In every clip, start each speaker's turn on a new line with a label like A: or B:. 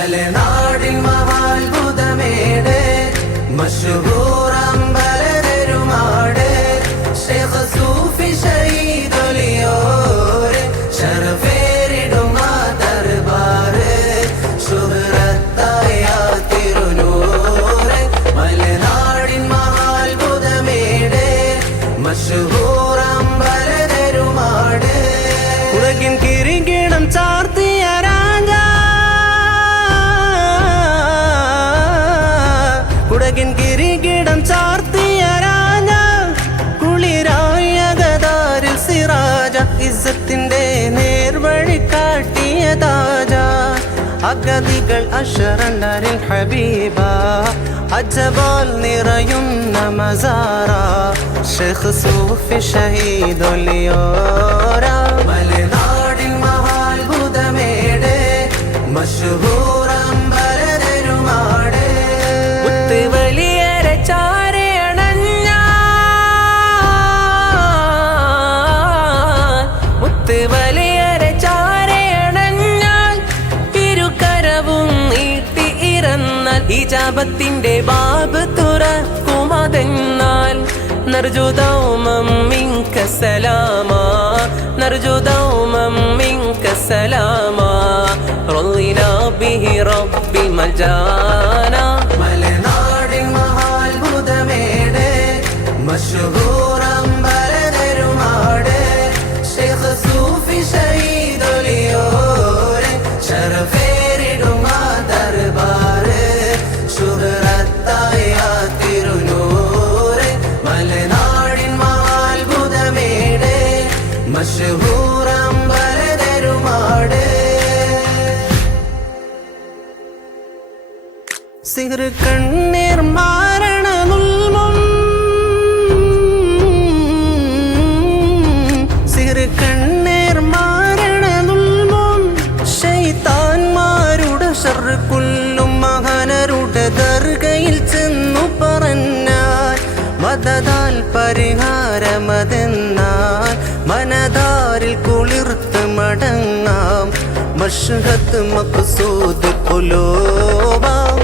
A: മലനാടിൻ മഹാത്ഭുതമേട്. മഷഹൂറമ്പലരുമാട് ഷേഖ് സൂഫി ഷഹീദൊലിയോര് ശരഫേരിടും ആ ദർബാറ്. ശുഹ്രത്തായ തിരുനൂറ്. മലനാടിൻ മഹാത്ഭുതമേട്. മഷഹൂറമ്പലരുമാട് അഗതികൾ അഷറന്നരിൽ ഹബീബ അജബാൽ നിറയുന്ന മസാറ ഷെഖ് സൂഫി ഷഹീദൊലിയോര. മലനാടിൻ മഹാത്ഭുതമേടെ മുത്ത് ഇജാബത്തിന്റെ ബാബ് തുറക്കുമതെന്നാൽ نرجو دوما منك سلاما نرجو دوما منك سلاما رضينا به ربي مجانا സിഹർ കണ്ണീർ മാരണ സിഹർ കണ്ണീർ മാരണ മുൽമും ശൈത്താൻമാരുടെ ഷർറ് കൊല്ലും മഹാനരുടെ ദർഗയിൽ ചെന്നു പറഞ്ഞാൽ മതതാൽ പരിഹാരമതെന്നാൽ മനതാരിൽ കുളിർത്ത് മടങ്ങാം. മഷ്ഹത്ത് മക്സൂദ് പുലോബ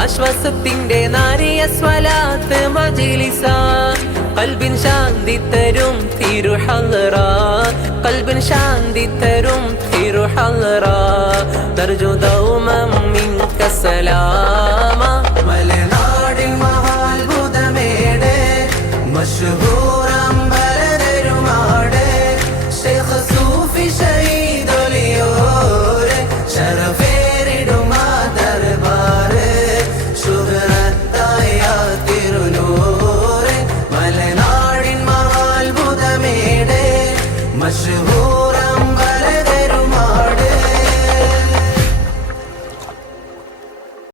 A: ആശ്വാസത്തിന്റെ നാരിയ സ്വലാത്ത് മജിലിസ. കൽബിൻ ശാന്തി തരും തിരുഹറ. കൽബിൻ ശാന്തി തരും തിരുഹറ. നർജു ദൗമം മിൻക സലാമ. മലനാടിൻ മഹാത്ഭുതമേടെ. മഷഹൂറമ്പലരുമാട് മലനാടിൻ മഹാത്ഭുതമേട് മഷഹൂറമ്പല